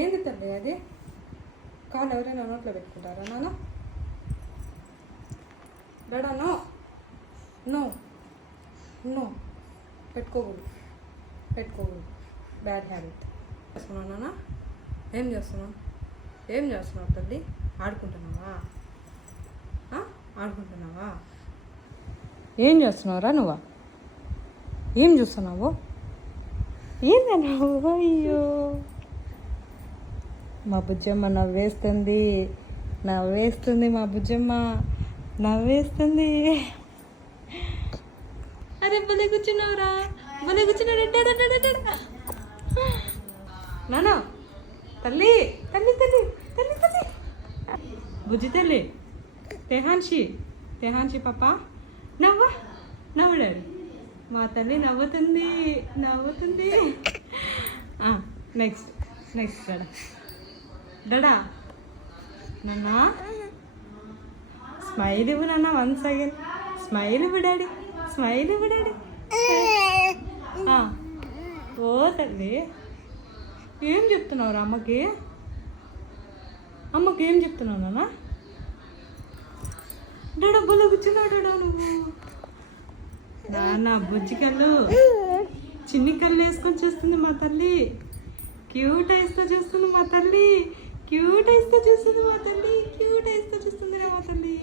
ఏంది తల్లి అది? కాలు ఎవరైనా నోట్లో పెట్టుకుంటారా నాన్న? డాడా నో నో నో, పెట్టుకోకూడదు పెట్టుకోకూడదు, బ్యాడ్ హ్యాబిట్. చేస్తున్నావు నాన్న? ఏం చేస్తున్నావు? ఏం చేస్తున్నావు తల్లి? ఆడుకుంటున్నావా? ఆడుకుంటున్నావా? ఏం చేస్తున్నావురా నువ్వు? ఏం చూస్తున్నావు? ఏందన్నావు? అయ్యో, మా బుజ్జమ్మ నవ్వేస్తుంది, నవ్వేస్తుంది, మా బుజ్జమ్మ నవ్వేస్తుంది. అరే భలే కూర్చున్నావురా, భలే కూర్చున్నాడు. నానా తల్లి తల్లి తల్లి తల్లి తల్లి, బుజ్జి తల్లి, తెహాన్షి పాప నవ్వడాడు. మా తల్లి నవ్వుతుంది. నెక్స్ట్ డడా నాన్న, స్మైల్ ఇవ్వు నాన్న, వన్స్ అగైన్ స్మైల్ ఇవ్వు డాడీ, ఓ తల్లి, ఏం చెప్తున్నావు రా అమ్మకి ఏం చెప్తున్నావు నాన్న? డాడా బుల్ల కూర్చున్నావు నువ్వు. నాన్న బుజ్జి కళ్ళు, చిన్ని కళ్ళు వేసుకొని చూస్తుంది మా తల్లి, క్యూట్ ఐస్తో చూస్తుంది మా తల్లి, క్యూట్ ఐస్తో చూస్తుంది మా తల్లి.